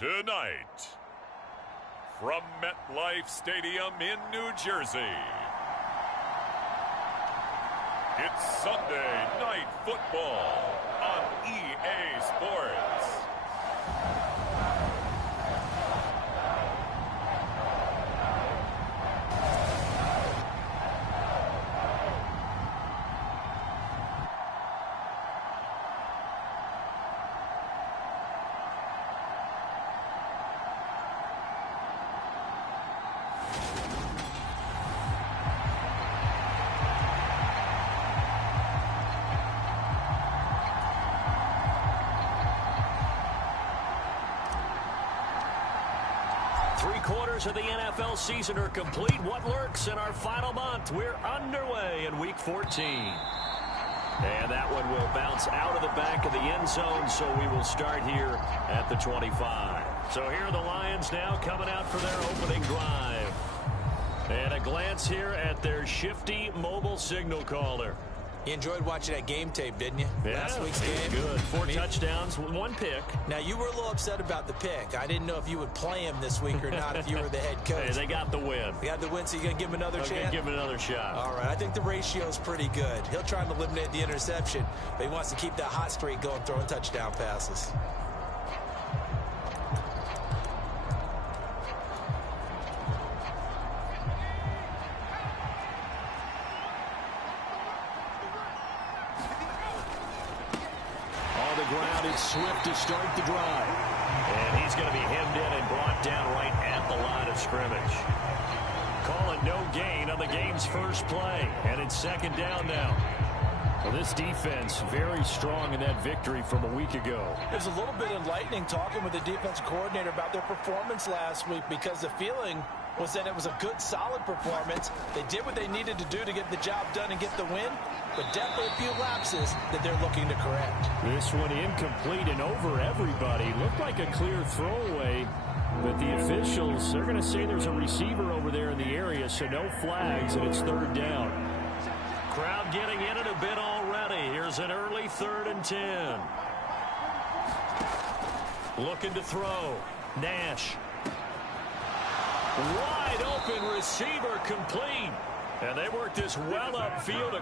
Tonight, from MetLife Stadium in New Jersey, it's Sunday Night Football on EA Sports. Three-quarters of the NFL season are complete. What lurks in our final month? We're underway in Week 14. And that one will bounce out of the back of the end zone, so we will start here at the 25. So here are the Lions now coming out for their opening drive. And a glance here at their shifty mobile signal caller. You enjoyed watching that game tape, didn't you? Yeah, Last week's game. Good. Four touchdowns, one pick. Now, you were a little upset about the pick. I didn't know if you would play him this week or not if you were the head coach. Hey, they got the win. They got the win, so you're going to give him another chance? Give him another shot. All right. I think the ratio's pretty good. He'll try and eliminate the interception, but he wants to keep that hot streak going, throwing touchdown passes. Swift to start the drive. And he's going to be hemmed in and brought down right at the line of scrimmage. Call it no gain on the game's first play. And it's second down now. Well, this defense very strong in that victory from a week ago. It was a little bit enlightening talking with the defensive coordinator about their performance last week, because the feeling was that it was a good, solid performance. They did what they needed to do to get the job done and get the win, but definitely a few lapses that they're looking to correct. This one incomplete and over everybody. Looked like a clear throwaway, but the officials, they're going to say there's a receiver over there in the area, so no flags, and it's third down. Crowd getting in it a bit already. Here's an early 3rd and 10. Looking to throw. Nash. Wide open receiver, complete. And they worked this well upfield.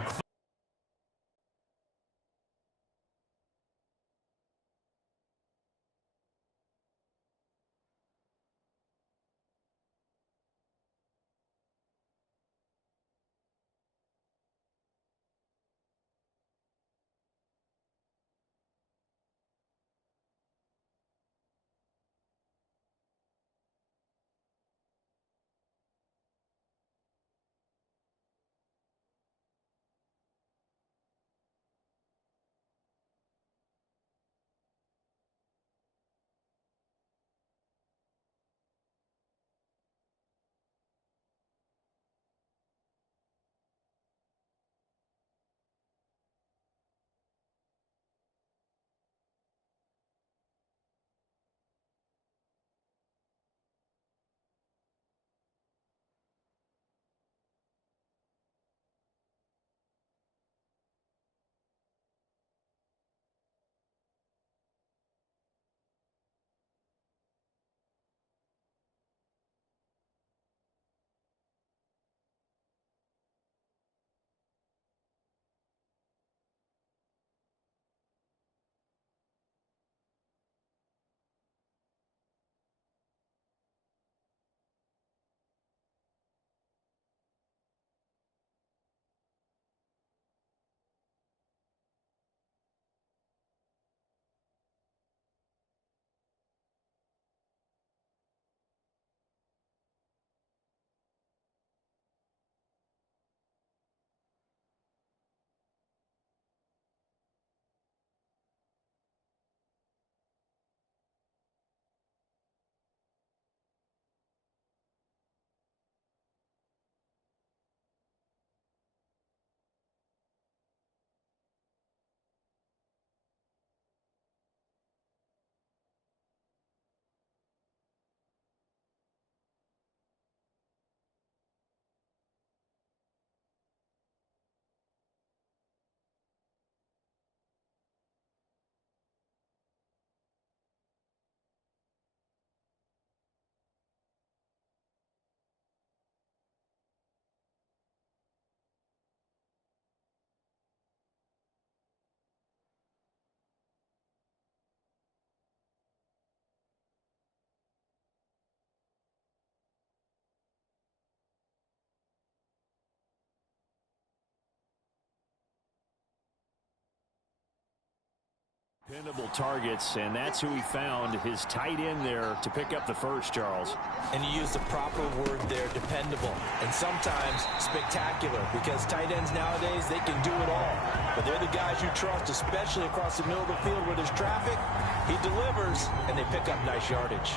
Dependable targets, and that's who he found, his tight end there to pick up the first, Charles. And you use the proper word there, dependable, and sometimes spectacular, because tight ends nowadays, they can do it all. But they're the guys you trust, especially across the middle of the field where there's traffic. He delivers, and they pick up nice yardage.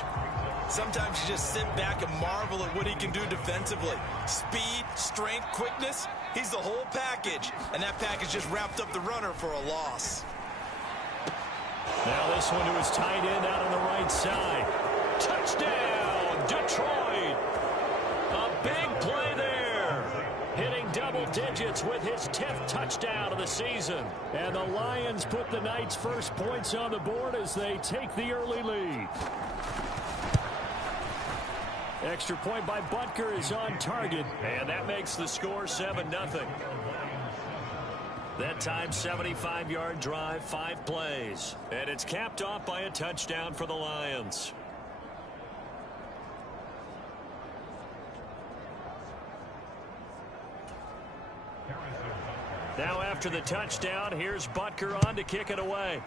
Sometimes you just sit back and marvel at what he can do defensively. Speed, strength, quickness, he's the whole package, and that package just wrapped up the runner for a loss. Now this one to his tight end out on the right side. Touchdown, Detroit. A big play there. Hitting double digits with his 10th touchdown of the season. And the Lions put the Knights' first points on the board as they take the early lead. Extra point by Butker is on target, and that makes the score 7-0. That time, 75-yard drive, 5 plays. And it's capped off by a touchdown for the Lions. Now after the touchdown, here's Butker on to kick it away.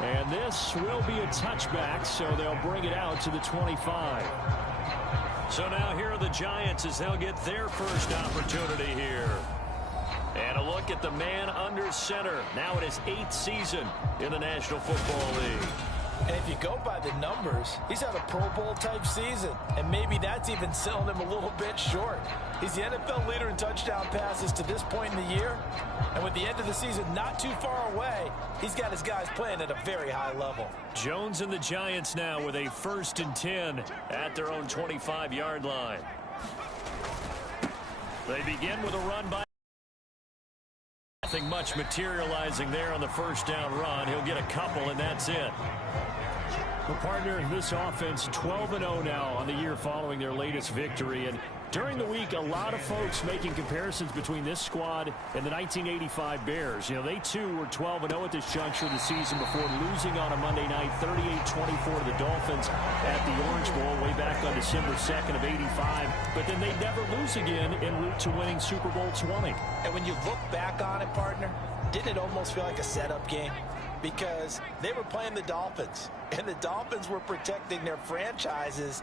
And this will be a touchback, so they'll bring it out to the 25. So now here are the Giants as they'll get their first opportunity here. And a look at the man under center. Now in his 8th season in the National Football League. And if you go by the numbers, he's had a Pro Bowl type season. And maybe that's even selling him a little bit short. He's the NFL leader in touchdown passes to this point in the year. And with the end of the season not too far away, he's got his guys playing at a very high level. Jones and the Giants now with a 1st and 10 at their own 25-yard line. They begin with a run by. Nothing much materializing there on the first down run. He'll get a couple, and that's it. The partner in this offense, 12-0 now on the year following their latest victory. And during the week, a lot of folks making comparisons between this squad and the 1985 Bears. You know, they too were 12-0 at this juncture of the season before losing on a Monday night 38-24 to the Dolphins at the Orange Bowl way back on December 2nd of 85. But then they never lose again en route to winning Super Bowl 20. And when you look back on it, partner, didn't it almost feel like a setup game? Because they were playing the Dolphins, and the Dolphins were protecting their franchise's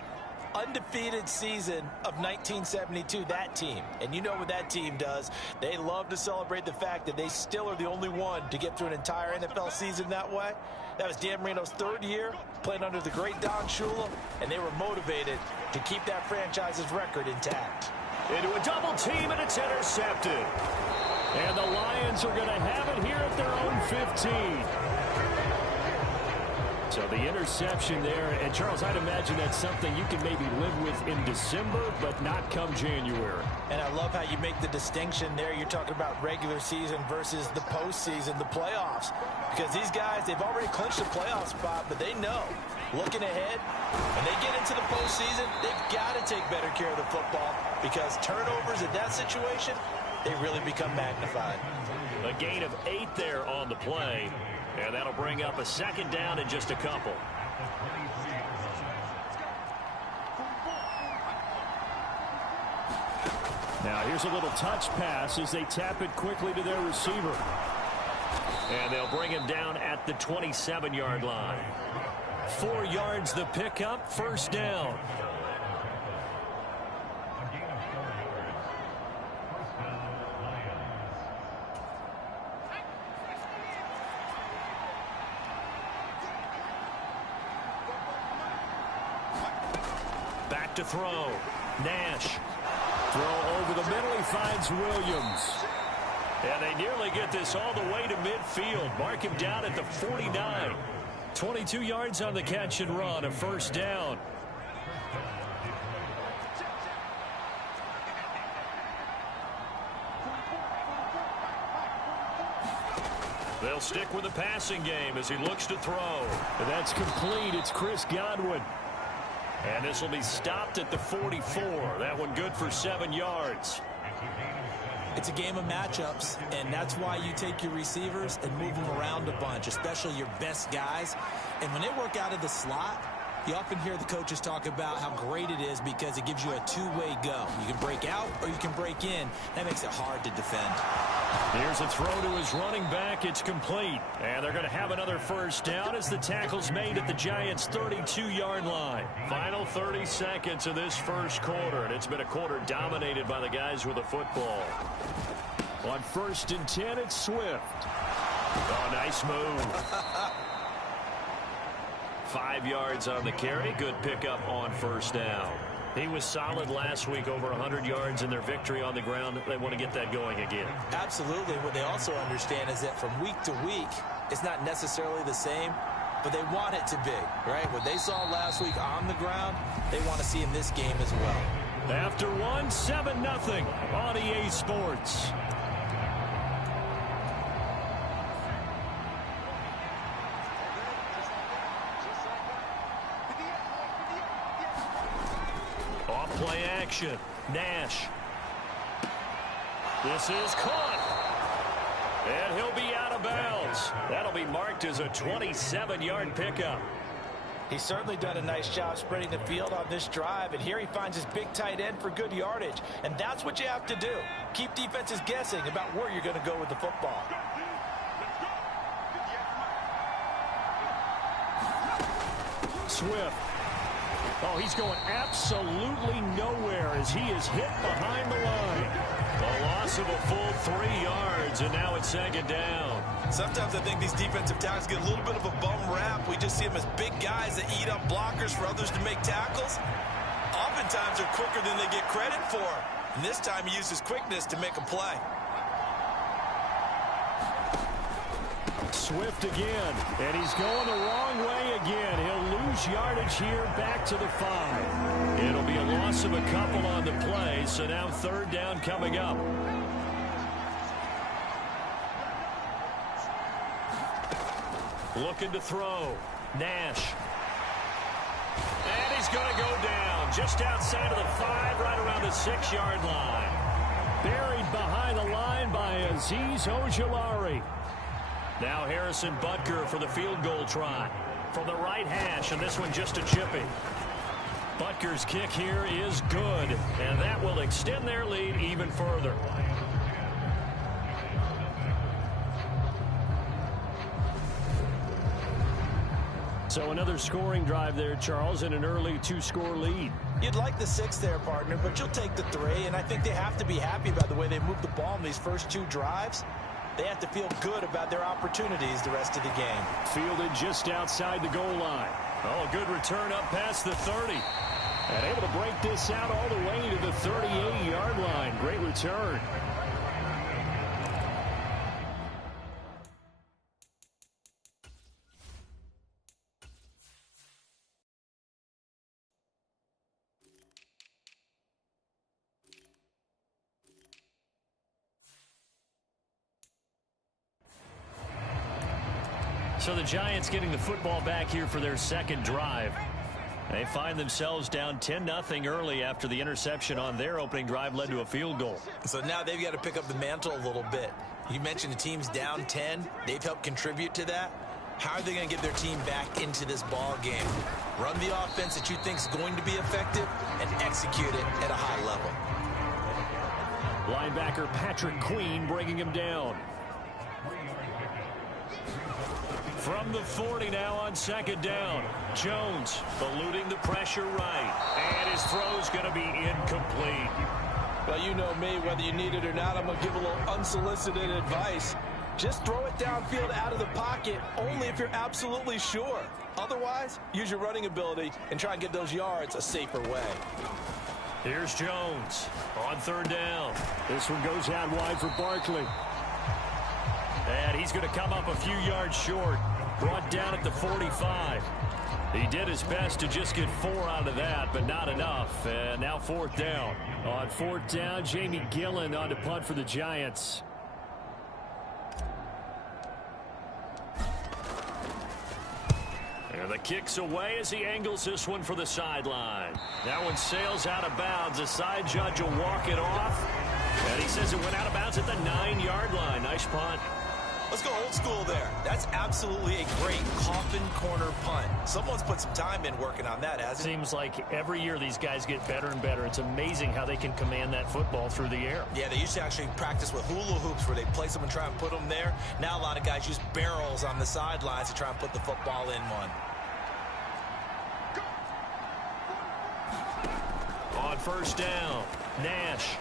undefeated season of 1972, that team. And you know what that team does. They love to celebrate the fact that they still are the only one to get through an entire NFL season that way. That was Dan Marino's 3rd year, playing under the great Don Shula, and they were motivated to keep that franchise's record intact. Into a double team, and it's intercepted. And the Lions are going to have it here at their own 15. So the interception there, and Charles, I'd imagine that's something you can maybe live with in December, but not come January. And I love how you make the distinction there. You're talking about regular season versus the postseason, the playoffs. Because these guys, they've already clinched a playoff spot, but they know, looking ahead, when they get into the postseason, they've got to take better care of the football, because turnovers in that situation, they really become magnified. A gain of 8 there on the play. And that'll bring up a 2nd down in just a couple. Now here's a little touch pass as they tap it quickly to their receiver. And they'll bring him down at the 27-yard line. 4 yards the pickup, 1st down. Back to throw. Nash. Throw over the middle. He finds Williams. And they nearly get this all the way to midfield. Mark him down at the 49. 22 yards on the catch and run. A 1st down. They'll stick with the passing game as he looks to throw. And that's complete. It's Chris Godwin. And this will be stopped at the 44. That one good for 7 yards. It's a game of matchups, and that's why you take your receivers and move them around a bunch, especially your best guys. And when they work out of the slot, You often hear the coaches talk about how great it is because it gives you a two-way go. You can break out or you can break in. That makes it hard to defend. Here's a throw to his running back. It's complete. And they're going to have another first down as the tackle's made at the Giants' 32-yard line. Final 30 seconds of this first quarter, and it's been a quarter dominated by the guys with the football. On 1st and 10, it's Swift. Oh, nice move. 5 yards on the carry. Good pickup on first down. He was solid last week, over 100 yards in their victory on the ground. They want to get that going again. Absolutely. What they also understand is that from week to week, it's not necessarily the same, but they want it to be, right? What they saw last week on the ground, they want to see in this game as well. After one, 7-0 on EA Sports. Play action. Nash. This is caught. And he'll be out of bounds. That'll be marked as a 27-yard pickup. He's certainly done a nice job spreading the field on this drive, and here he finds his big tight end for good yardage. And that's what you have to do. Keep defenses guessing about where you're going to go with the football. Swift. Oh, he's going absolutely nowhere as he is hit behind the line. A loss of a full 3 yards, and now it's 2nd down. Sometimes I think these defensive tackles get a little bit of a bum rap. We just see them as big guys that eat up blockers for others to make tackles. Oftentimes they're quicker than they get credit for. And this time he used his quickness to make a play. Swift again, and he's going the wrong way again. He'll lose yardage here back to the 5. It'll be a loss of a couple on the play, so now 3rd down coming up. Looking to throw. Nash. And he's going to go down just outside of the 5, right around the 6-yard line. Buried behind the line by Azeez Ojulari. Now Harrison Butker for the field goal try from the right hash, and this one just a chipping. Butker's kick here is good, and that will extend their lead even further. So another scoring drive there, Charles, and an early 2-score lead. You'd like the 6 there, partner, but you'll take the 3, and I think they have to be happy about the way they moved the ball in these first 2 drives. They have to feel good about their opportunities the rest of the game. Fielded just outside the goal line. Oh, a good return up past the 30. And able to break this out all the way to the 38-yard line. Great return. So the Giants getting the football back here for their 2nd drive. They find themselves down 10-0 early after the interception on their opening drive led to a field goal. So now they've got to pick up the mantle a little bit. You mentioned the team's down 10. They've helped contribute to that. How are they going to get their team back into this ball game? Run the offense that you think is going to be effective and execute it at a high level. Linebacker Patrick Queen bringing him down. From the 40 now on 2nd down. Jones eluding the pressure right. And his throw's going to be incomplete. Well, you know me, whether you need it or not, I'm going to give a little unsolicited advice. Just throw it downfield out of the pocket only if you're absolutely sure. Otherwise, use your running ability and try and get those yards a safer way. Here's Jones on 3rd down. This one goes out wide for Barkley. And he's going to come up a few yards short. Brought down at the 45. He did his best to just get 4 out of that, but not enough. And now 4th down. On 4th down, Jamie Gillen on to punt for the Giants. And the kick's away as he angles this one for the sideline. That one sails out of bounds. The side judge will walk it off. And he says it went out of bounds at the 9-yard line. Nice punt. Let's go old school there. That's absolutely a great coffin corner punt. Someone's put some time in working on that, hasn't it? Seems like every year these guys get better and better. It's amazing how they can command that football through the air. Yeah, they used to actually practice with hula hoops where they place them and try and put them there. Now a lot of guys use barrels on the sidelines to try and put the football in one. On first down, Nash.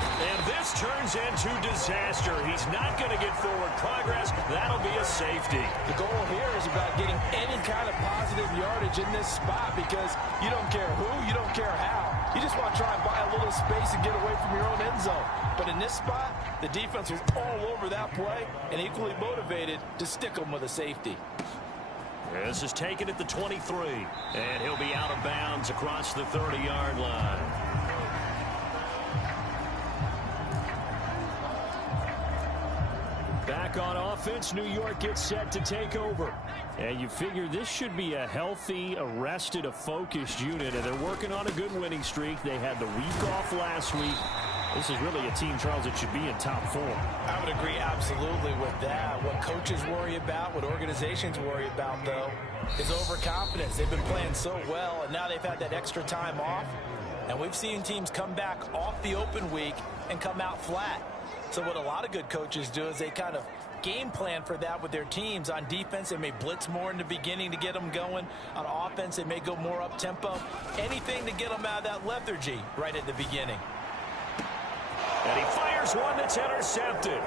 And this turns into disaster. He's not going to get forward progress. That'll be a safety. The goal here is about getting any kind of positive yardage in this spot because you don't care who, you don't care how. You just want to try and buy a little space and get away from your own end zone. But in this spot, the defense was all over that play and equally motivated to stick them with a safety. This is taken at the 23, and he'll be out of bounds across the 30-yard line. Back on offense, New York gets set to take over. And you figure this should be a healthy, a rested, a focused unit, and they're working on a good winning streak. They had the week off last week. This is really a team, Charles, that should be in top form. I would agree absolutely with that. What coaches worry about, what organizations worry about, though, is overconfidence. They've been playing so well, and now they've had that extra time off. And we've seen teams come back off the open week and come out flat. So what a lot of good coaches do is they kind of game plan for that with their teams. On defense, they may blitz more in the beginning to get them going. On offense, they may go more up-tempo. Anything to get them out of that lethargy right at the beginning. And he fires one that's intercepted.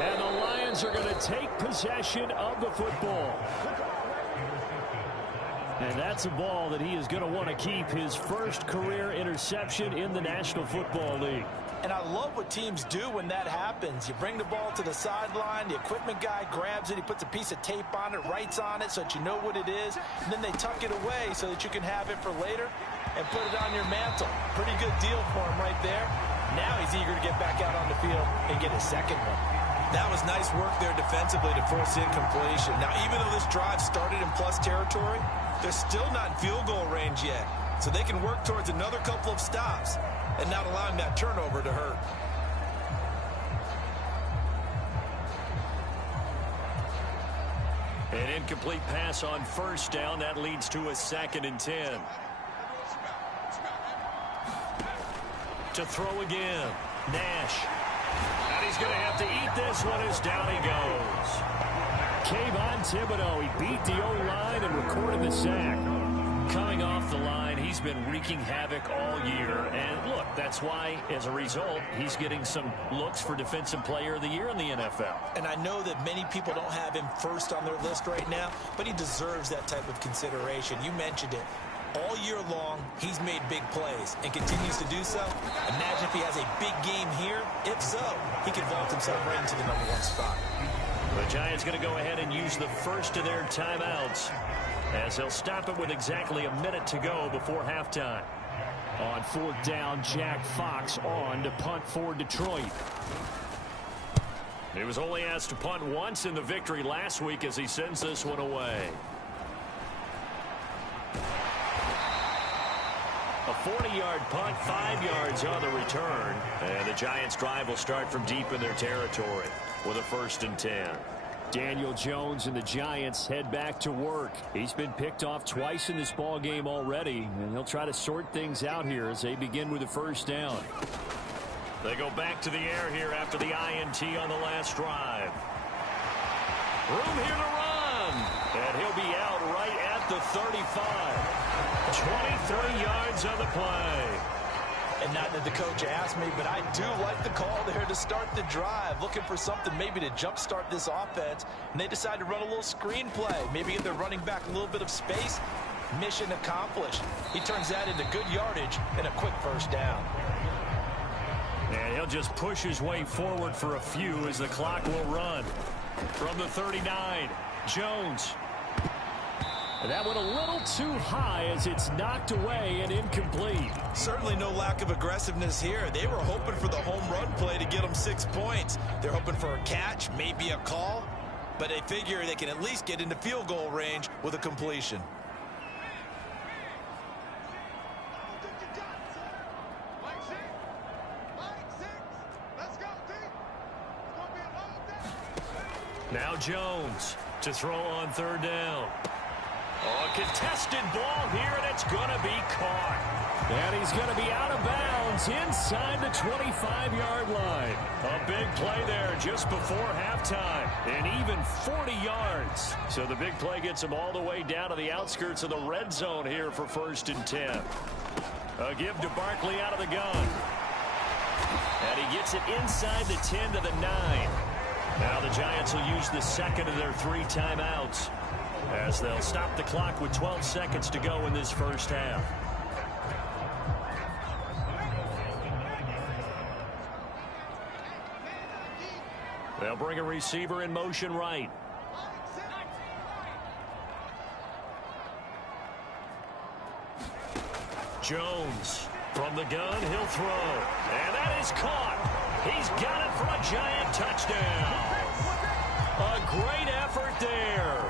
And the Lions are going to take possession of the football. And that's a ball that he is going to want to keep, his first career interception in the National Football League. And I love what teams do when that happens. You bring the ball to the sideline, the equipment guy grabs it, he puts a piece of tape on it, writes on it so that you know what it is, and then they tuck it away so that you can have it for later and put it on your mantle. Pretty good deal for him right there. Now he's eager to get back out on the field and get his second one. That was nice work there defensively to force incompletion. Now, even though this drive started in plus territory, they're still not in field goal range yet. So they can work towards another couple of stops and not allowing that turnover to hurt. An incomplete pass on first down. That leads to a 2nd and 10. To throw again. Nash. And he's going to have to eat this one as down he goes. Kayvon Thibodeau, he beat the O-line and recorded the sack. Coming off the line, he's been wreaking havoc all year. And look, that's why, as a result, he's getting some looks for Defensive Player of the Year in the NFL. And I know that many people don't have him first on their list right now, but he deserves that type of consideration. You mentioned it. All year long, he's made big plays and continues to do so. Imagine if he has a big game here. If so, he could vault himself right into the #1 spot. The Giants going to go ahead and use the first of their timeouts as they'll stop it with exactly a minute to go before halftime. On 4th down, Jack Fox on to punt for Detroit. He was only asked to punt once in the victory last week as he sends this one away. A 40-yard punt, 5 yards on the return. And the Giants' drive will start from deep in their territory with a 1st and 10. Daniel Jones and the Giants head back to work. He's been picked off twice in this ball game already, and he'll try to sort things out here as they begin with a 1st down. They go back to the air here after the INT on the last drive. Room here to run, and he'll be out right at the 35. 23 yards on the play. And not that the coach asked me, but I do like the call there to start the drive. Looking for something maybe to jumpstart this offense. And they decide to run a little screen play. Maybe give their running back a little bit of space. Mission accomplished. He turns that into good yardage and a quick 1st down. And he'll just push his way forward for a few as the clock will run. From the 39, Jones. And that went a little too high as it's knocked away and incomplete. Certainly no lack of aggressiveness here. They were hoping for the home run play to get them 6 points. They're hoping for a catch, maybe a call, but they figure they can at least get into field goal range with a completion. Now Jones to throw on third down. Oh, a contested ball here, and it's going to be caught. And he's going to be out of bounds inside the 25-yard line. A big play there just before halftime, and even 40 yards. So the big play gets him all the way down to the outskirts of the red zone here for 1st and 10. A give to Barkley out of the gun. And he gets it inside the 10 to the 9. Now the Giants will use the second of their 3 timeouts, as they'll stop the clock with 12 seconds to go in this first half. They'll bring a receiver in motion right. Jones from the gun, he'll throw. And that is caught. He's got it for a Giant touchdown. A great effort there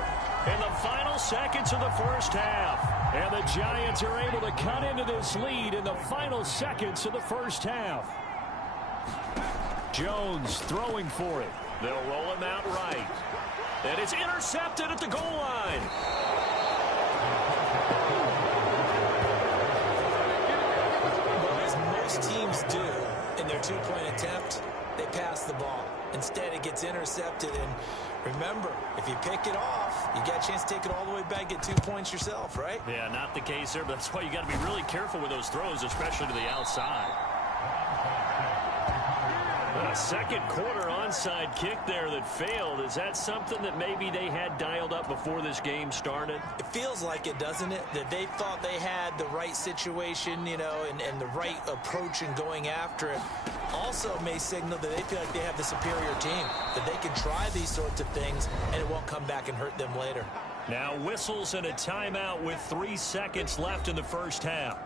in the final seconds of the first half. And the Giants are able to cut into this lead in the final seconds of the first half. Jones throwing for it. They'll roll him out right. And it's intercepted at the goal line. Well, as most teams do in their two-point attempt, they pass the ball. Instead, it gets intercepted. And remember, if you pick it off, you got a chance to take it all the way back, get 2 points yourself, right? Yeah, not the case there, but that's why you got to be really careful with those throws, especially to the outside. A second quarter onside kick there that failed. Is that something that maybe they had dialed up before this game started? It feels like it, doesn't it? That they thought they had the right situation, you know, and the right approach in going after it. Also may signal that they feel like they have the superior team, that they can try these sorts of things and it won't come back and hurt them later. Now whistles and a timeout with 3 seconds left in the first half.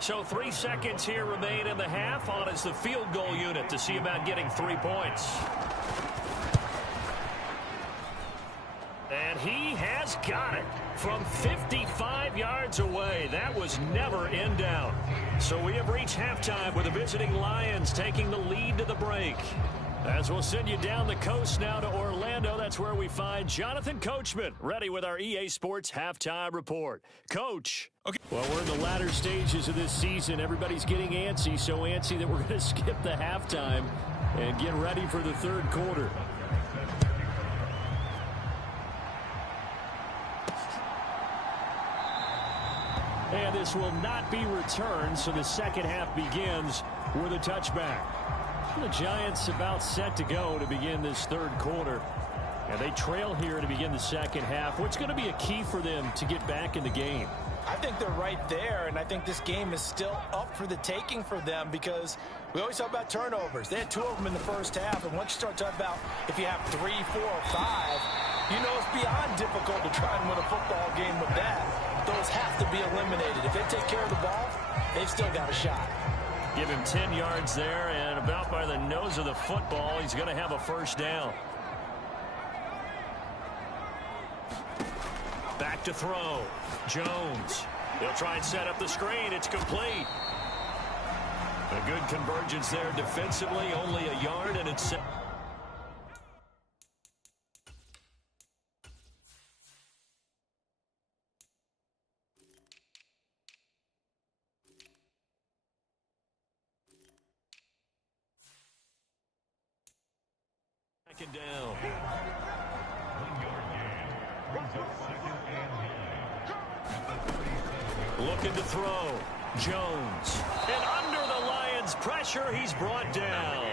So 3 seconds here remain in the half. On is the field goal unit to see about getting 3 points. And he has got it from 55 yards away. That was never in doubt. So we have reached halftime with the visiting Lions taking the lead to the break. As we'll send you down the coast now to Orlando, that's where we find Jonathan Coachman, ready with our EA Sports Halftime Report. Coach. Okay. Well, we're in the latter stages of this season. Everybody's getting antsy, so antsy that we're going to skip the halftime and get ready for the third quarter. And this will not be returned, so the second half begins with a touchback. The Giants about set to go to begin this third quarter. And they trail here to begin the second half. What's going to be a key for them to get back in the game? I think they're right there, and I think this game is still up for the taking for them because we always talk about turnovers. They had 2 of them in the first half, and once you start talking about if you have 3, 4, or 5, you know it's beyond difficult to try and win a football game with that. Those have to be eliminated. If they take care of the ball, they've still got a shot. Give him 10 yards there, and about by the nose of the football, he's going to have a first down. Back to throw. Jones. He'll try and set up the screen. It's complete. A good convergence there defensively. Only a yard, and it's set. Down. Looking to throw. Jones. And under the Lions' pressure, he's brought down.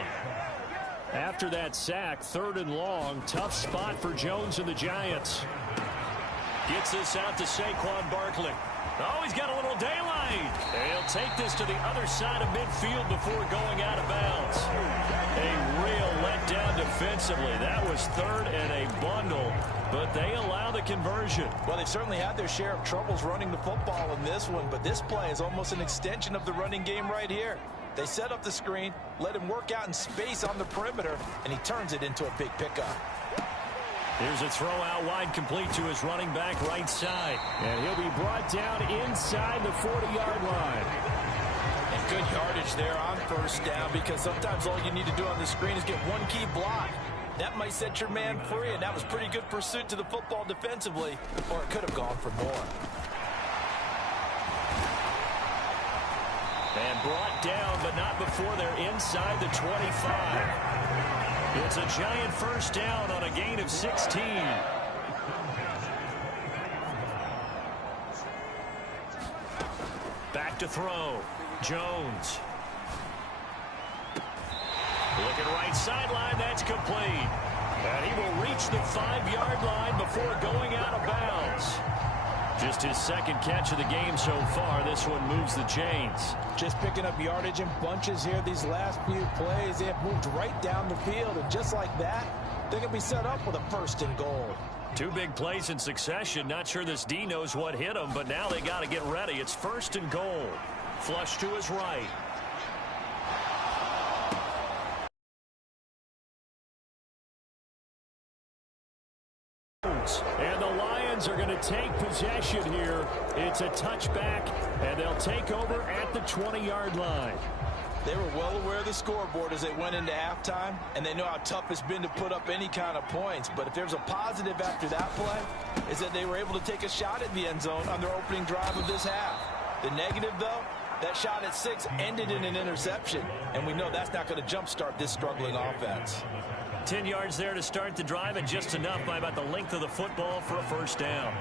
After that sack, 3rd and long. Tough spot for Jones and the Giants. Gets this out to Saquon Barkley. Oh, he's got a little daylight. They'll take this to the other side of midfield before going out of bounds. A real letdown defensively. That was 3rd and a bundle, but they allow the conversion. Well, they've certainly had their share of troubles running the football in this one, but this play is almost an extension of the running game right here. They set up the screen, let him work out in space on the perimeter, and he turns it into a big pickup. Here's a throw out wide, complete to his running back right side. And he'll be brought down inside the 40-yard line. And Good yardage there on first down, because sometimes all you need to do on the screen is get one key block. That might set your man free, and that was pretty good pursuit to the football defensively, or it could have gone for more. And brought down, but not before they're inside the 25. It's a giant first down on a gain of 16. Back to throw. Jones. Looking right sideline, that's complete. And he will reach the 5-yard line before going out of bounds. Just his second catch of the game so far. This one moves the chains. Just picking up yardage in bunches here these last few plays. They have moved right down the field, and just like that, they're going to be set up with a first and goal. 2 big plays in succession. Not sure this D knows what hit him, but now they got to get ready. It's first and goal. Flush to his right. And the Lions are going to take possession here. It's a touchback, and they'll take over at the 20-yard line. They were well aware of the scoreboard as they went into halftime, and they know how tough it's been to put up any kind of points. But if there's a positive after that play, is that they were able to take a shot at the end zone on their opening drive of this half. The negative, though, that shot at 6 ended in an interception, and we know that's not going to jumpstart this struggling offense. 10 yards there to start the drive, and just enough by about the length of the football for a first down.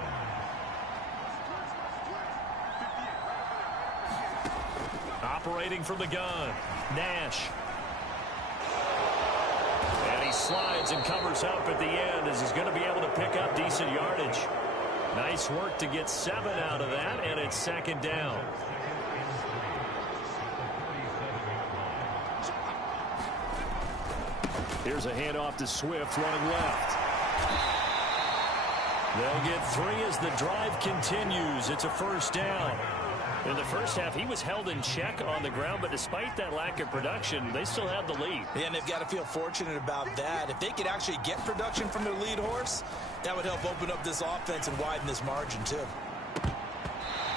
Operating from the gun, Nash. And he slides and covers up at the end as he's going to be able to pick up decent yardage. Nice work to get 7 out of that, and it's second down. Here's a handoff to Swift running left. They'll get 3 as the drive continues. It's a first down. In the first half, he was held in check on the ground, but despite that lack of production, they still have the lead. Yeah, and they've got to feel fortunate about that. If they could actually get production from their lead horse, that would help open up this offense and widen this margin, too.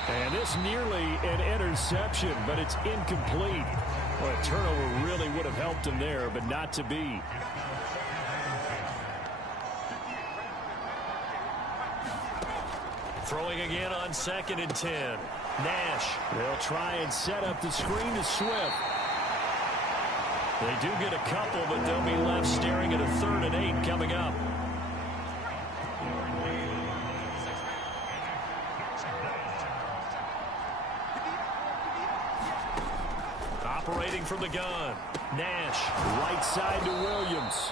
And this nearly an interception, but it's incomplete. Well, a turnover really would have helped him there, but not to be. Throwing again on 2nd and 10. Nash. They'll try and set up the screen to Swift. They do get a couple, but they'll be left staring at a 3rd and 8 coming up. Operating from the gun. Nash, right side to Williams.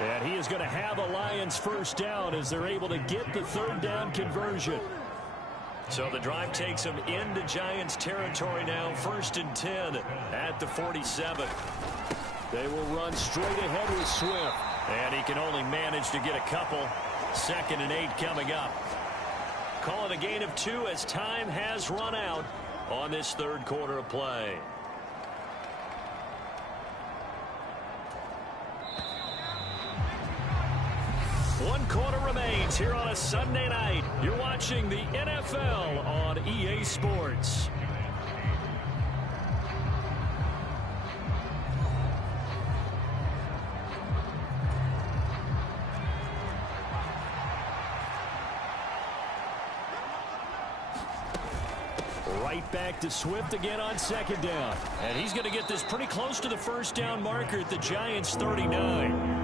And he is going to have a Lions first down as they're able to get the 3rd down conversion. So the drive takes them into Giants territory now. 1st and 10 at the 47. They will run straight ahead with Swift. And he can only manage to get a couple. 2nd and 8 coming up. Call it a gain of 2 as time has run out on this 3rd quarter of play. One quarter remains here on a Sunday night. You're watching the NFL on EA Sports. Right back to Swift again on 2nd down. And he's going to get this pretty close to the first down marker at the Giants' 39.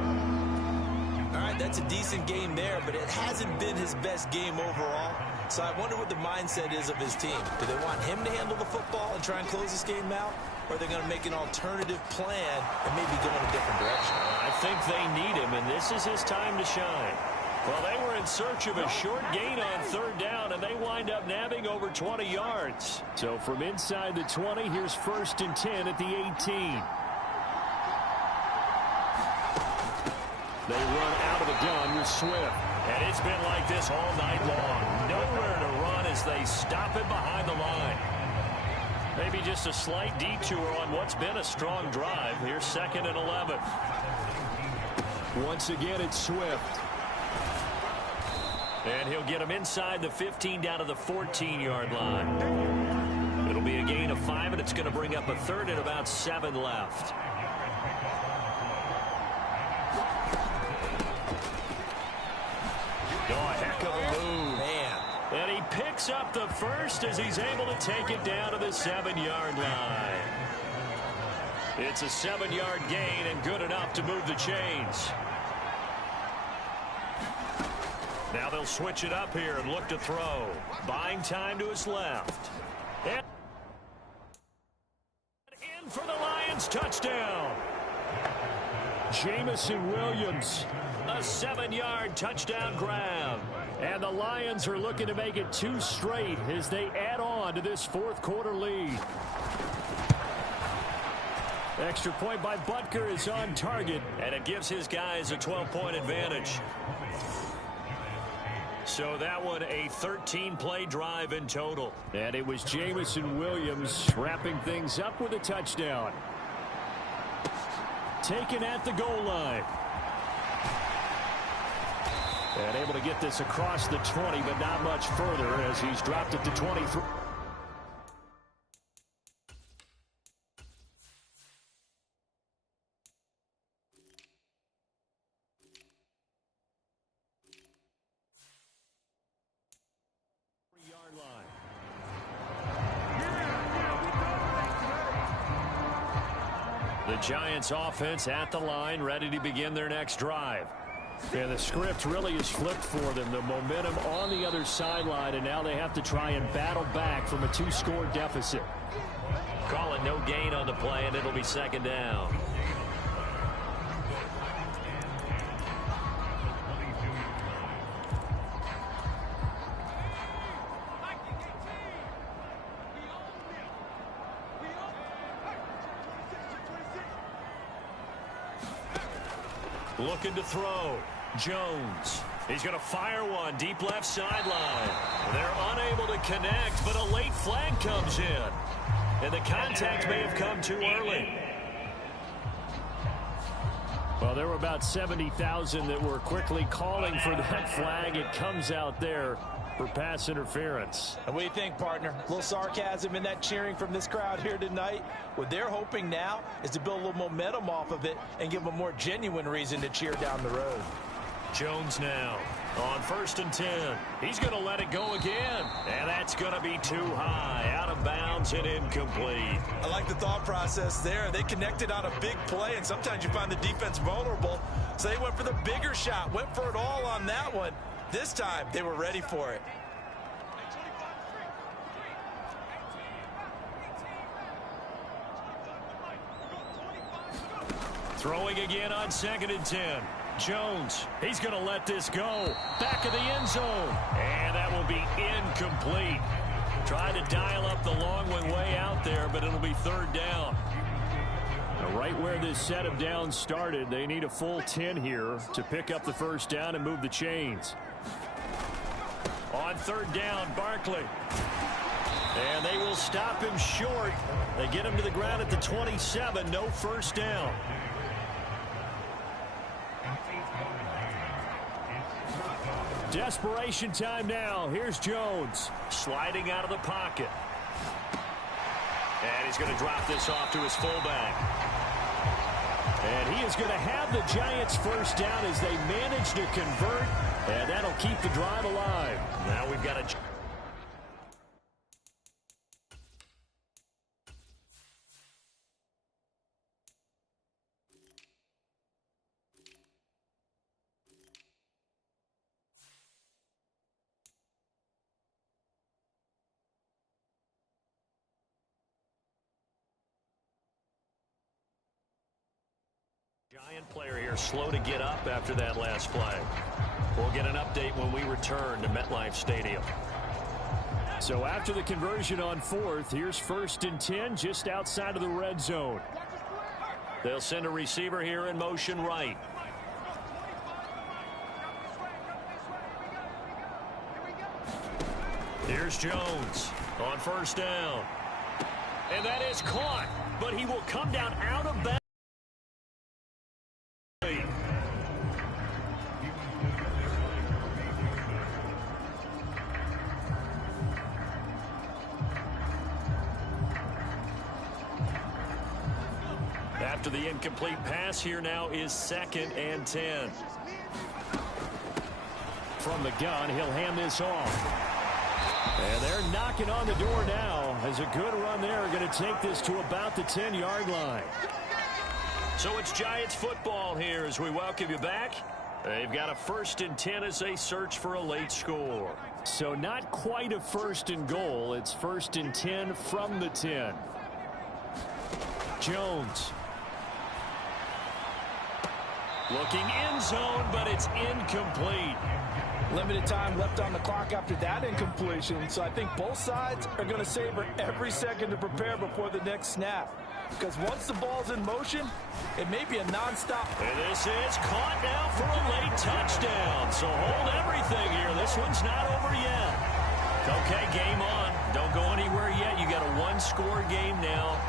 All right, that's a decent game there, but it hasn't been his best game overall. So I wonder what the mindset is of his team. Do they want him to handle the football and try and close this game out? Or are they going to make an alternative plan and maybe go in a different direction? I think they need him, and this is his time to shine. Well, they were in search of a short gain on 3rd down, and they wind up nabbing over 20 yards. So from inside the 20, here's 1st and 10 at the 18. They run out of the gun with Swift. And it's been like this all night long. Nowhere to run as they stop it behind the line. Maybe just a slight detour on what's been a strong drive. Here's 2nd and 11. Once again, it's Swift. And he'll get him inside the 15 down to the 14-yard line. It'll It'll be a gain of 5, and it's going to bring up a third and about 7 left. Oh, a heck of a move. Man. And he picks up the first as he's able to take it down to the 7-yard line. It's a 7-yard gain and good enough to move the chains. Now they'll switch it up here and look to throw. Buying time to his left. And in for the Lions, touchdown. Jamison Williams, a 7-yard touchdown grab. And the Lions are looking to make it 2 straight as they add on to this fourth-quarter lead. Extra point by Butker is on target, and it gives his guys a 12-point advantage. So that one a 13-play drive in total. And it was Jamison Williams wrapping things up with a touchdown. Taken at the goal line. And able to get this across the 20, but not much further as he's dropped it to 23. The Giants offense at the line, ready to begin their next drive. And the script really is flipped for them. The momentum on the other sideline, and now they have to try and battle back from a 2-score deficit. Call it no gain on the play, and it'll be 2nd down. Looking to throw. Jones. He's going to fire one deep left sideline. They're unable to connect, but a late flag comes in. And the contact may have come too early. Well, there were about 70,000 that were quickly calling for that flag. It comes out there for pass interference. And what do you think, partner? A little sarcasm in that cheering from this crowd here tonight. What they're hoping now is to build a little momentum off of it and give them a more genuine reason to cheer down the road. Jones now on 1st and 10. He's going to let it go again. And that's going to be too high. Out of bounds and incomplete. I like the thought process there. They connected on a big play, and sometimes you find the defense vulnerable. So they went for the bigger shot, went for it all on that one. This time, they were ready for it. Throwing again on 2nd and 10. Jones, he's going to let this go. Back of the end zone. And that will be incomplete. Tried to dial up the long one way out there, but it'll be 3rd down. Now, right where this set of downs started, they need a full 10 here to pick up the 1st down and move the chains. On 3rd down, Barkley. And they will stop him short. They get him to the ground at the 27. No 1st down. Desperation time now. Here's Jones. Sliding out of the pocket. And he's going to drop this off to his fullback. And he is going to have the Giants 1st down as they manage to convert. And that'll keep the drive alive. Now we've got a... Giant player here slow to get up after that last play. We'll get an update when we return to MetLife Stadium. So after the conversion on 4th, here's 1st and 10 just outside of the red zone. They'll send a receiver here in motion right. Here's Jones on 1st down. And that is caught, but he will come down out of bounds. After the incomplete pass, here now is 2nd and 10. From the gun, he'll hand this off. And they're knocking on the door now as a good run there. Going to take this to about the 10-yard line. So it's Giants football here as we welcome you back. They've got a 1st and 10 as they search for a late score. So not quite a 1st and goal. It's 1st and 10 from the 10. Jones. Looking end zone, but it's incomplete. Limited time left on the clock after that incompletion, so I think both sides are going to savor every second to prepare before the next snap. Because once the ball's in motion, it may be a nonstop. And this is caught now for a late touchdown. So hold everything here. This one's not over yet. Okay, game on. Don't go anywhere yet. You got a one-score game now.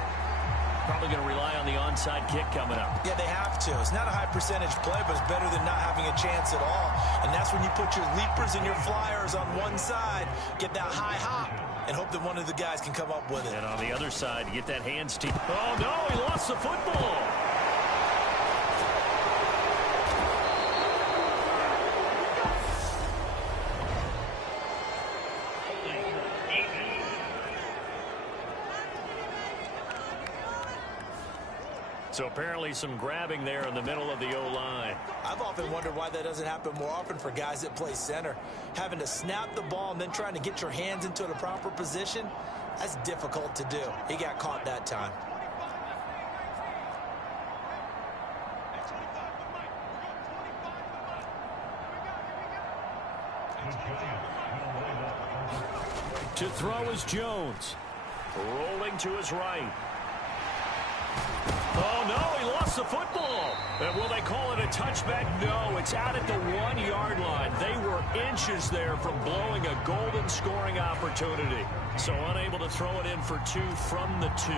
Probably going to rely on the onside kick coming up. Yeah, they have to. It's not a high percentage play, but it's better than not having a chance at all. And that's when you put your leapers and your flyers on one side, get that high hop, and hope that one of the guys can come up with it. And on the other side, get that hands team. Oh, no, he lost the football. So apparently some grabbing there in the middle of the O-line. I've often wondered why that doesn't happen more often for guys that play center. Having to snap the ball and then trying to get your hands into the proper position, that's difficult to do. He got caught that time. To throw is Jones. Rolling to his right. Oh, no, he lost the football. And will they call it a touchback? No, it's out at the 1-yard line. They were inches there from blowing a golden scoring opportunity. So unable to throw it in for 2 from the 2.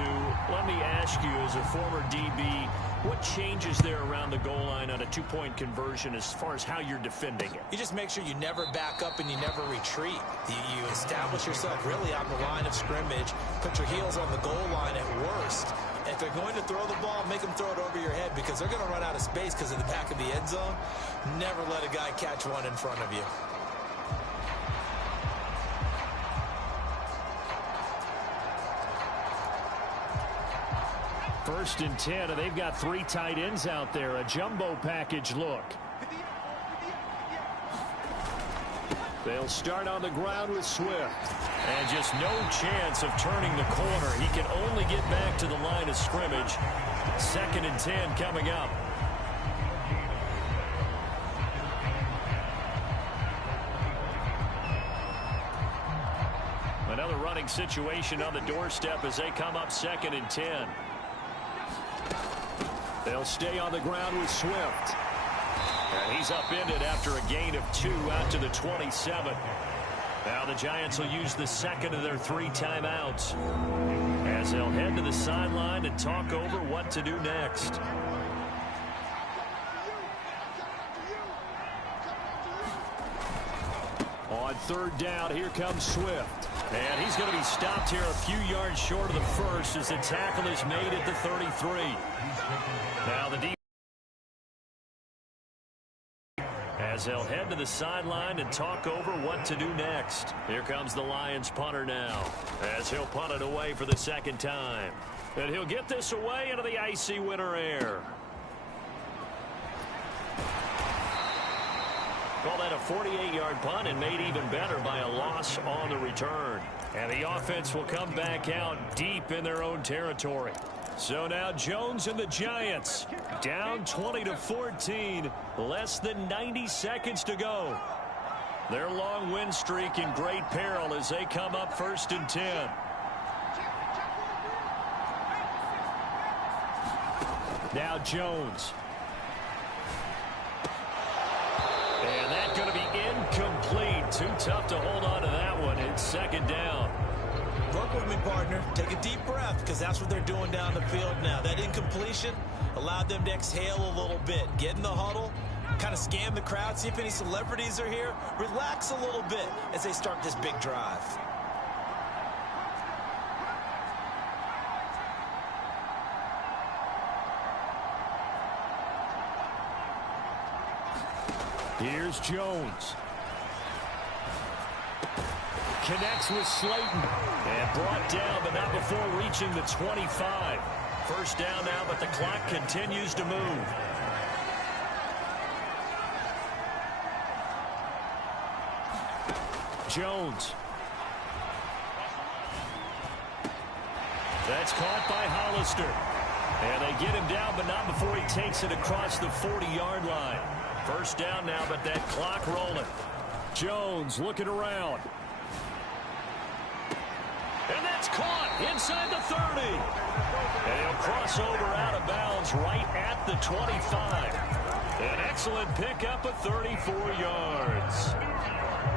Let me ask you, as a former DB, what changes there around the goal line on a 2-point conversion as far as how you're defending it? You just make sure you never back up and you never retreat. You establish yourself really on the line of scrimmage, put your heels on the goal line at worst. If they're going to throw the ball, make them throw it over your head because they're going to run out of space because of the back of the end zone. Never let a guy catch one in front of you. First and 10, and they've got 3 tight ends out there. A jumbo package look. They'll start on the ground with Swift. And just no chance of turning the corner. He can only get back to the line of scrimmage. 2nd and 10 coming up. Another running situation on the doorstep as they come up 2nd and 10. They'll stay on the ground with Swift. And he's upended after a gain of 2 out to the 27. Now the Giants will use the second of their 3 timeouts as they'll head to the sideline and talk over what to do next. On 3rd down, here comes Swift. And he's going to be stopped here a few yards short of the first as the tackle is made at the 33. Now the defense, as they'll head to the sideline and talk over what to do next. Here comes the Lions punter now as he'll punt it away for the 2nd time. And he'll get this away into the icy winter air. Call that a 48-yard punt and made even better by a loss on the return. And the offense will come back out deep in their own territory. So now Jones and the Giants down 20-14, less than 90 seconds to go. Their long win streak in great peril as they come up 1st and 10. Now Jones. And that's going to be incomplete. Too tough to hold on to that one. It's 2nd down. Work with me, partner. Take a deep breath because that's what they're doing down the field now. That incompletion allowed them to exhale a little bit. Get in the huddle, kind of scan the crowd, see if any celebrities are here. Relax a little bit as they start this big drive. Here's Jones. Connects with Slayton. And brought down, but not before reaching the 25. First down now, but the clock continues to move. Jones. That's caught by Hollister. And they get him down, but not before he takes it across the 40-yard line. First down now, but that clock rolling. Jones looking around. And that's caught inside the 30. And he'll cross over out of bounds right at the 25. An excellent pickup of 34 yards.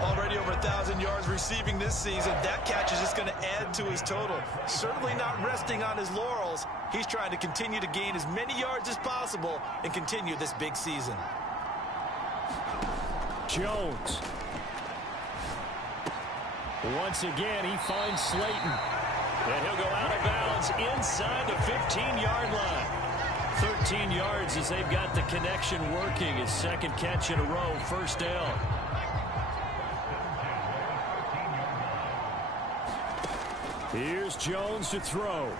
Already over 1,000 yards receiving this season. That catch is just going to add to his total. Certainly not resting on his laurels. He's trying to continue to gain as many yards as possible and continue this big season. Jones. Once again, he finds Slayton. And he'll go out of bounds inside the 15-yard line. 13 yards as they've got the connection working. His second catch in a row, first down. Here's Jones to throw.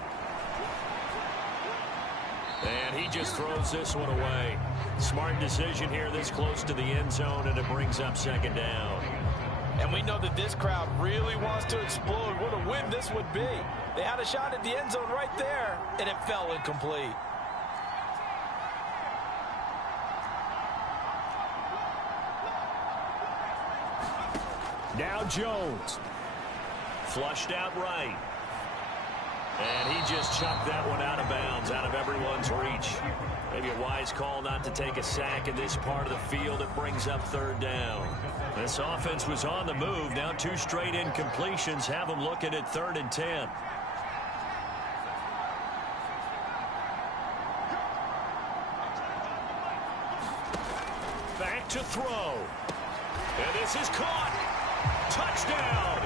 And he just throws this one away. Smart decision here this close to the end zone, and it brings up second down. And we know that this crowd really wants to explode. What a win this would be. They had a shot at the end zone right there, and it fell incomplete. Now Jones. Flushed out right. And he just chucked that one out of bounds, out of everyone's reach. Maybe a wise call not to take a sack in this part of the field. It brings up third down. This offense was on the move. Now 2 straight incompletions have them looking at 3rd and 10. Back to throw. And this is caught. Touchdown.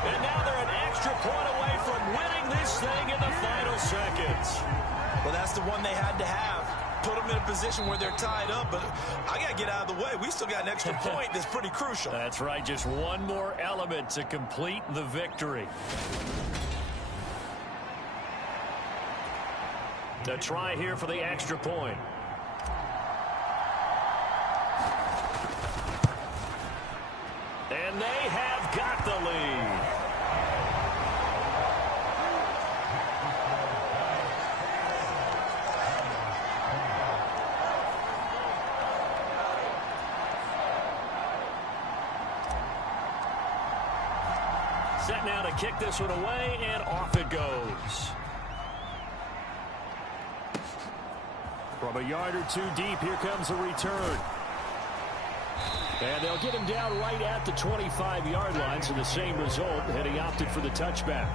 And now they're an extra point away from winning this thing in the final seconds. Well, that's the one they had to have. Put them in a position where they're tied up, but I got to get out of the way. We still got an extra point that's pretty crucial. That's right. Just one more element to complete the victory. The try here for the extra point. And they have got the lead. Set now to kick this one away, and off it goes. From a yard or 2 deep, here comes a return. And they'll get him down right at the 25-yard line, so the same result, and he opted for the touchback.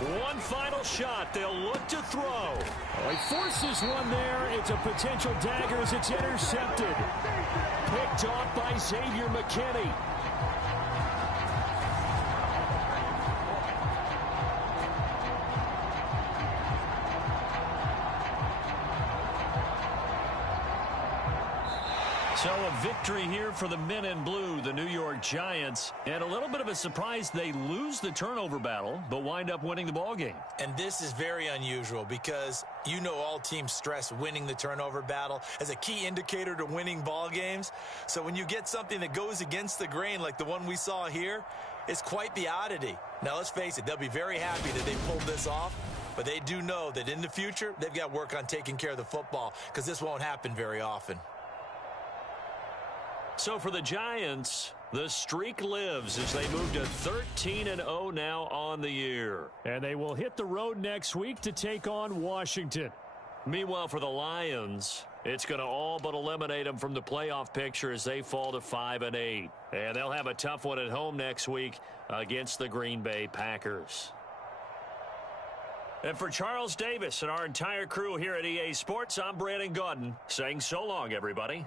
One final shot. They'll look to throw. Oh, he forces one there. It's a potential dagger as it's intercepted. Picked off by Xavier McKinney. So a victory here for the men in blue, the New York Giants. And a little bit of a surprise, they lose the turnover battle, but wind up winning the ballgame. And this is very unusual because you know all teams stress winning the turnover battle as a key indicator to winning ball games. So when you get something that goes against the grain like the one we saw here, it's quite the oddity. Now let's face it, they'll be very happy that they pulled this off, but they do know that in the future, they've got work on taking care of the football because this won't happen very often. So for the Giants, the streak lives as they move to 13-0 now on the year. And they will hit the road next week to take on Washington. Meanwhile, for the Lions, it's going to all but eliminate them from the playoff picture as they fall to 5-8. And they'll have a tough one at home next week against the Green Bay Packers. And for Charles Davis and our entire crew here at EA Sports, I'm Brandon Gaudin saying so long, everybody.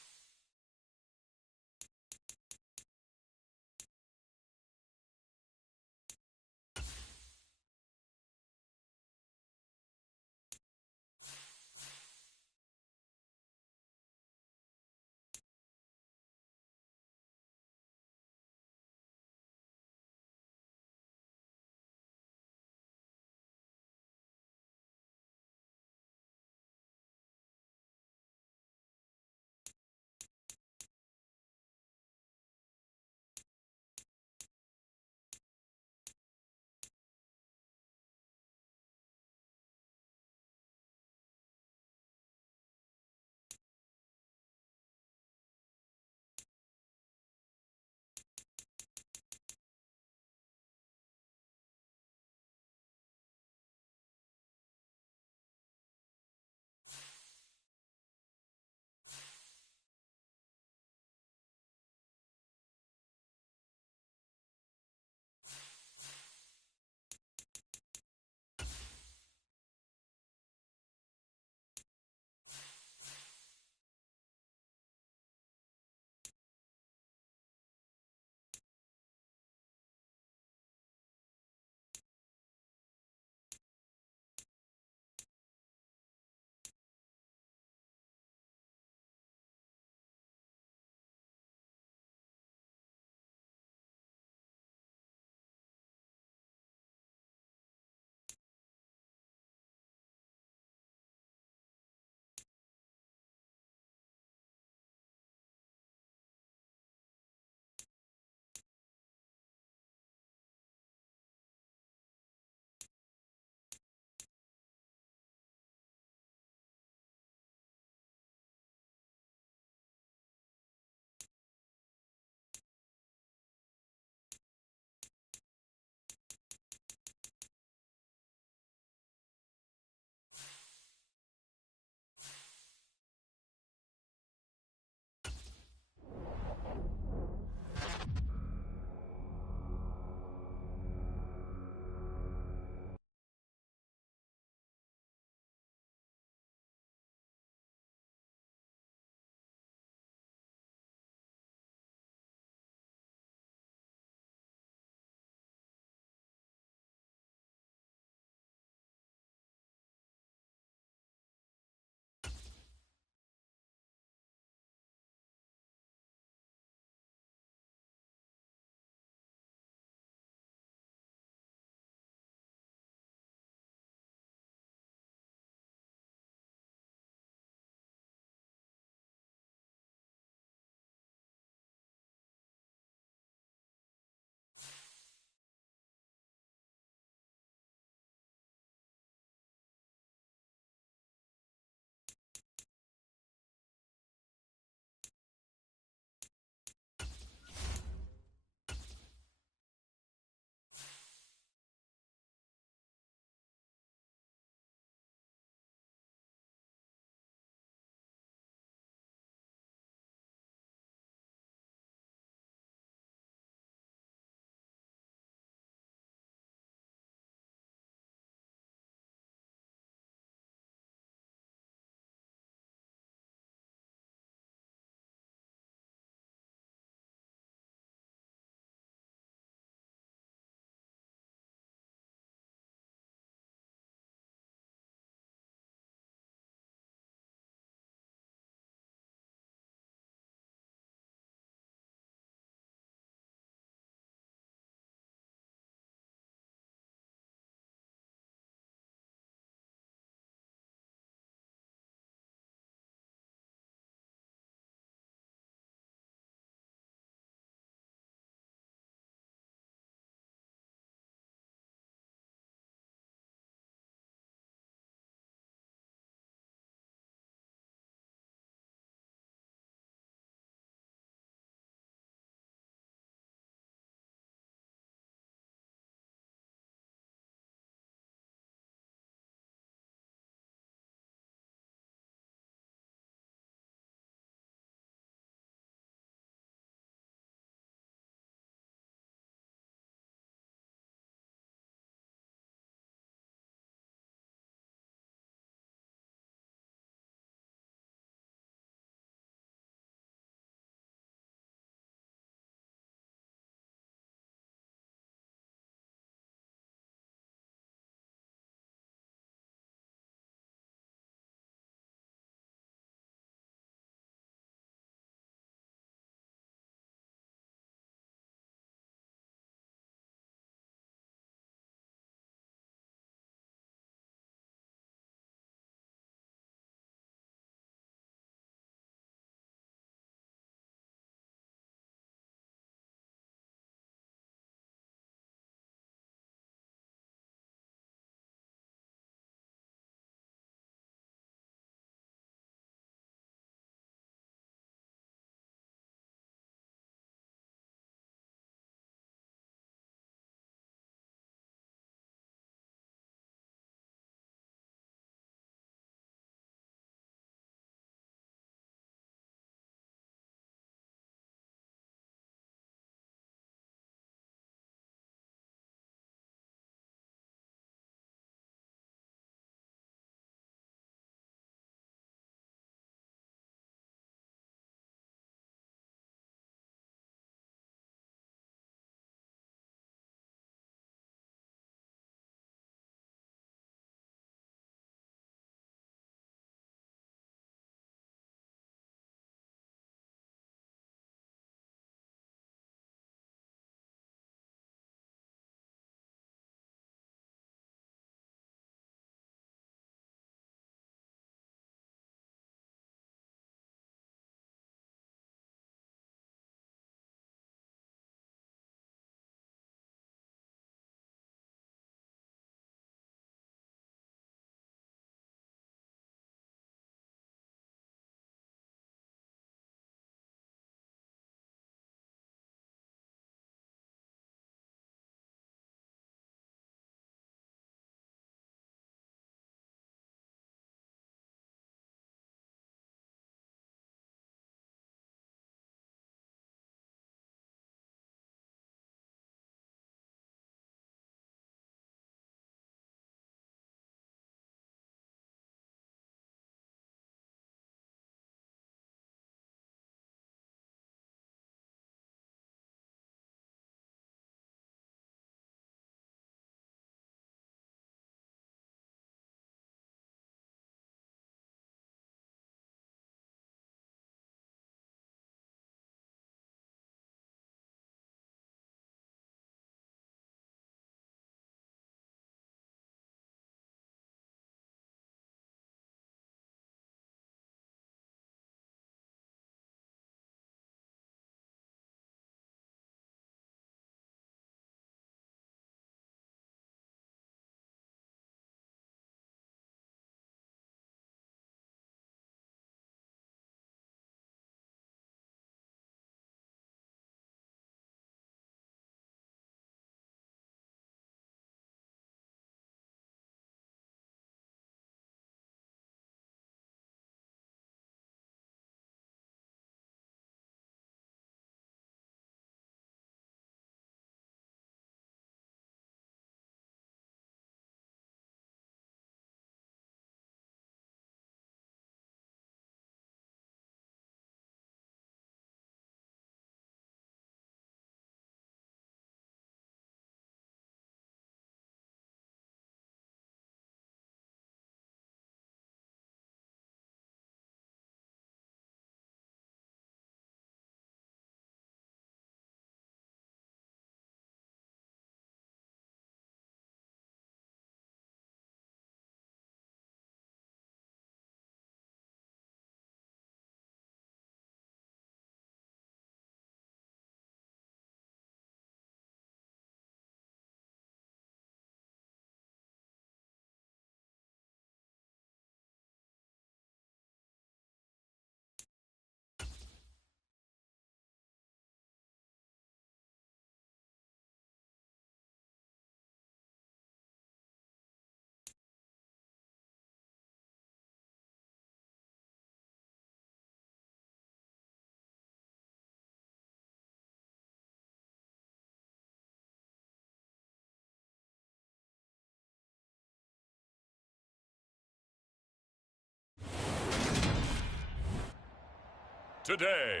today.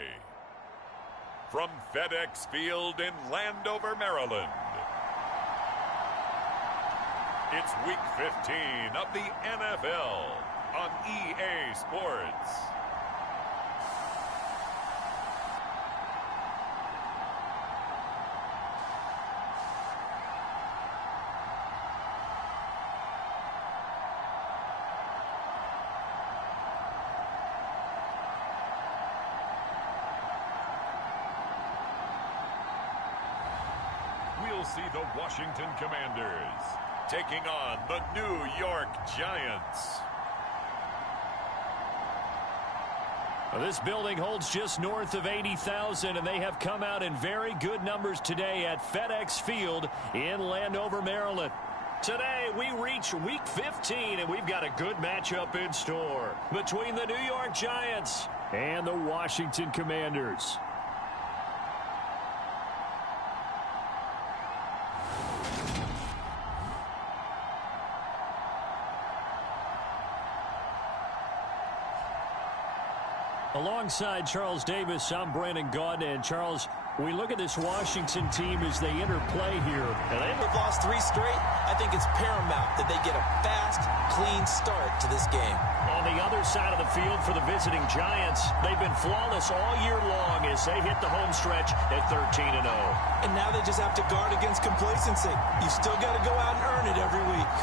From FedEx Field in Landover, Maryland, it's Week 15 of the NFL on EA Sports. We'll see the Washington Commanders taking on the New York Giants. Well, this building holds just north of 80,000, and they have come out in very good numbers today at FedEx Field in Landover, Maryland. Today, we reach Week 15, and we've got a good matchup in store between the New York Giants and the Washington Commanders. Alongside Charles Davis, I'm Brandon Gaudin. And Charles, we look at this Washington team as they interplay here. And they've lost 3 straight. I think it's paramount that they get a fast, clean start to this game. On the other side of the field for the visiting Giants, they've been flawless all year long as they hit the home stretch at 13-0. And now they just have to guard against complacency. You've still got to go out and earn it every week.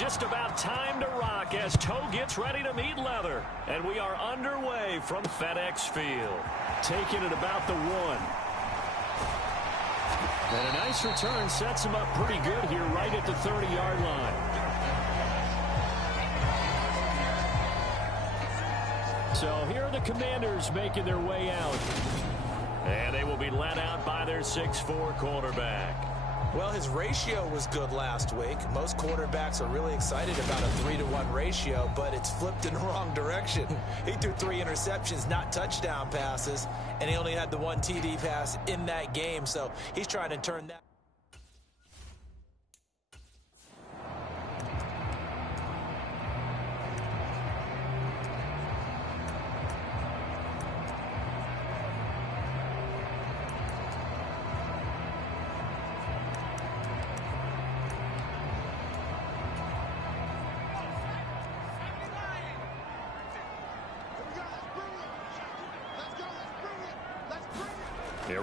just about time to rock as toe gets ready to meet leather. And we are underway from FedEx Field. Taking it about the 1. And a nice return sets him up pretty good here right at the 30-yard line. So here are the Commanders making their way out. And they will be led out by their 6'4" quarterback. Well, his ratio was good last week. Most quarterbacks are really excited about a 3-to-1 ratio, but it's flipped in the wrong direction. He threw 3 interceptions, not touchdown passes, and he only had the 1 TD pass in that game, so he's trying to turn that.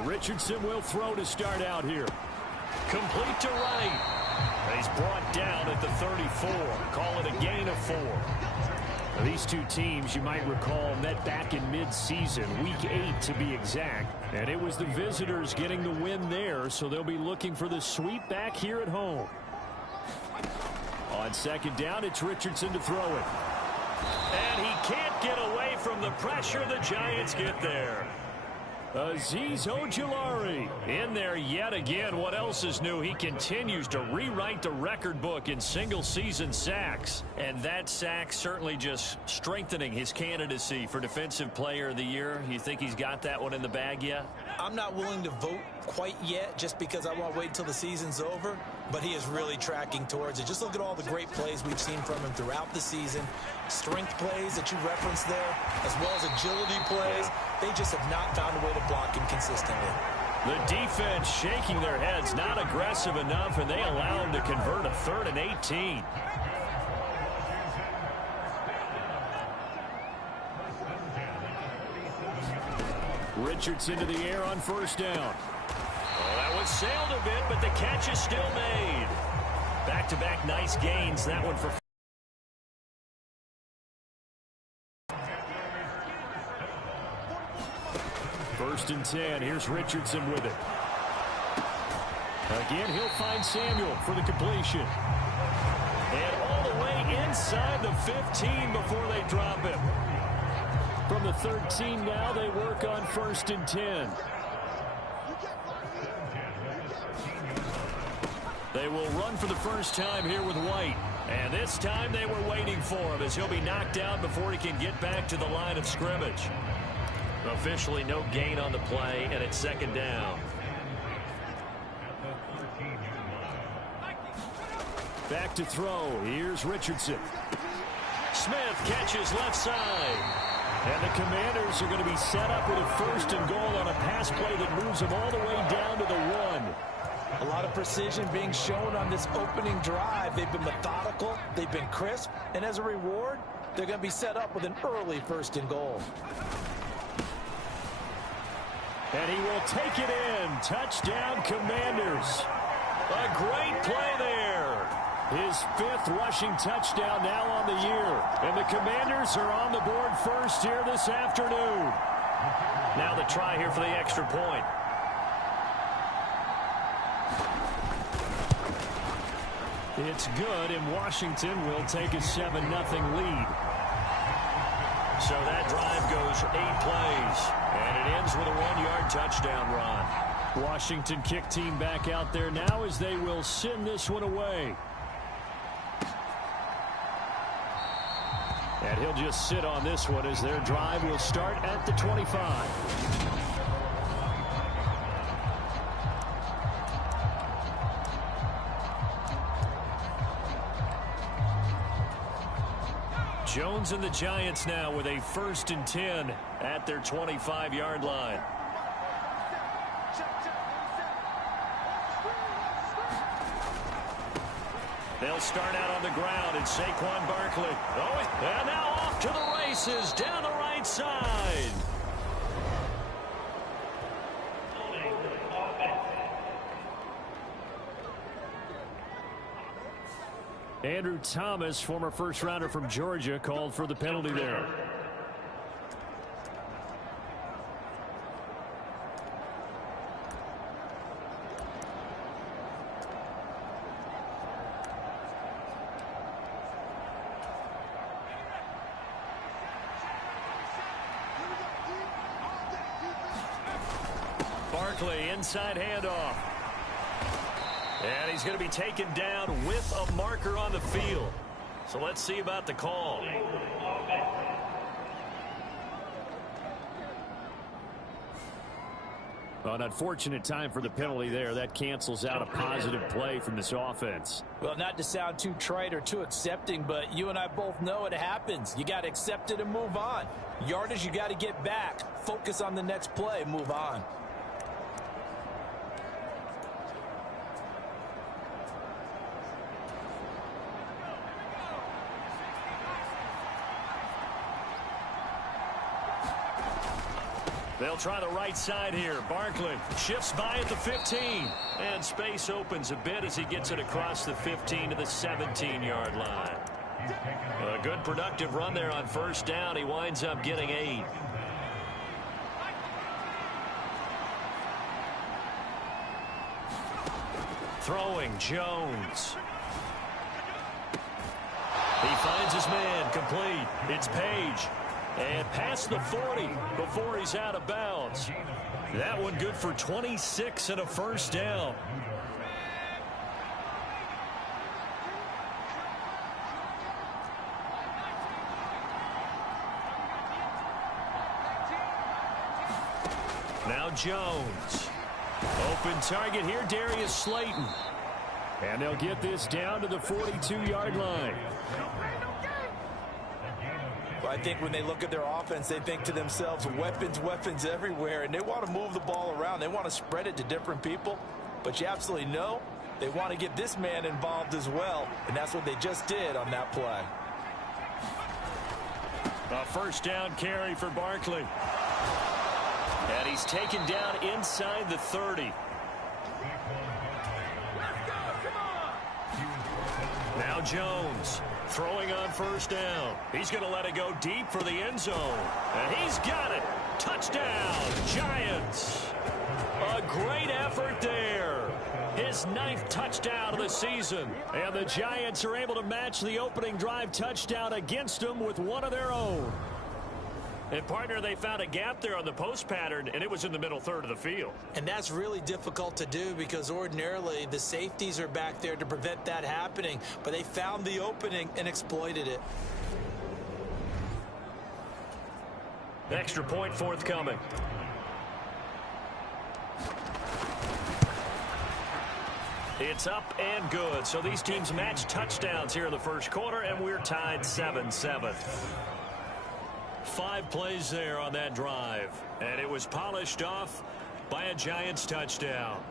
Richardson will throw to start out here. Complete to right. He's brought down at the 34. Call it a gain of 4. Now, these two teams, you might recall, met back in mid-season, week 8 to be exact. And it was the visitors getting the win there, so they'll be looking for the sweep back here at home. On second down, it's Richardson to throw it. And he can't get away from the pressure. The Giants get there. Azeez Ojulari in there yet again. What else is new? He continues to rewrite the record book in single-season sacks. And that sack certainly just strengthening his candidacy for Defensive Player of the Year. You think he's got that one in the bag yet? I'm not willing to vote quite yet just because I want to wait until the season's over. But he is really tracking towards it. Just look at all the great plays we've seen from him throughout the season. Strength plays that you referenced there, as well as agility plays. They just have not found a way to block him consistently. The defense shaking their heads, not aggressive enough, and they allow him to convert a 3rd and 18. Richardson to the air on first down. Oh, that one sailed a bit, but the catch is still made. Back-to-back nice gains. That one for... First and 10. Here's Richardson with it. Again, he'll find Samuel for the completion. And all the way inside the 15 before they drop him. From the 13 now, they work on first and 10. They will run for the first time here with White. And this time they were waiting for him as he'll be knocked down before he can get back to the line of scrimmage. Officially no gain on the play, and it's second down. Back to throw. Here's Richardson. Smith catches left side. And the Commanders are going to be set up with a first and goal on a pass play that moves them all the way down to the 1. A lot of precision being shown on this opening drive. They've been methodical, they've been crisp, and as a reward, they're going to be set up with an early first and goal. And he will take it in. Touchdown, Commanders. A great play there. His 5th rushing touchdown now on the year. And the Commanders are on the board first here this afternoon. Now the try here for the extra point. It's good, and Washington will take a 7-0 lead. So that drive goes 8 plays, and it ends with a 1-yard touchdown run. Washington kick team back out there now as they will send this one away. And he'll just sit on this one as their drive will start at the 25. Jones and the Giants now with a first and 10 at their 25-yard line. They'll start out on the ground, and Saquon Barkley. Oh, and now off to the races down the right side. Andrew Thomas, former first-rounder from Georgia, called for the penalty there. Barkley, inside handoff. And he's going to be taken down with a marker on the field. So let's see about the call. An unfortunate time for the penalty there. That cancels out a positive play from this offense. Well, not to sound too trite or too accepting, but you and I both know it happens. You got to accept it and move on. Yardage, you got to get back. Focus on the next play. Move on. They'll try the right side here. Barkley shifts by at the 15. And space opens a bit as he gets it across the 15 to the 17-yard line. A good productive run there on first down. He winds up getting 8. Throwing Jones. He finds his man complete. It's Page. And past the 40 before he's out of bounds. That one good for 26 and a first down. Now Jones. Open target here, Darius Slayton. And they'll get this down to the 42-yard line. I think when they look at their offense, they think to themselves, weapons, weapons everywhere, and they want to move the ball around. They want to spread it to different people, but you absolutely know they want to get this man involved as well, and that's what they just did on that play. A first down carry for Barkley. And he's taken down inside the 30. Now Jones. Throwing on first down. He's going to let it go deep for the end zone. And he's got it. Touchdown, Giants. A great effort there. His 9th touchdown of the season. And the Giants are able to match the opening drive touchdown against them with one of their own. And, partner, they found a gap there on the post pattern, and it was in the middle third of the field. And that's really difficult to do because ordinarily the safeties are back there to prevent that happening. But they found the opening and exploited it. Extra point forthcoming. It's up and good. So these teams match touchdowns here in the first quarter, and we're tied 7-7. 5 plays there on that drive, and it was polished off by a Giants touchdown.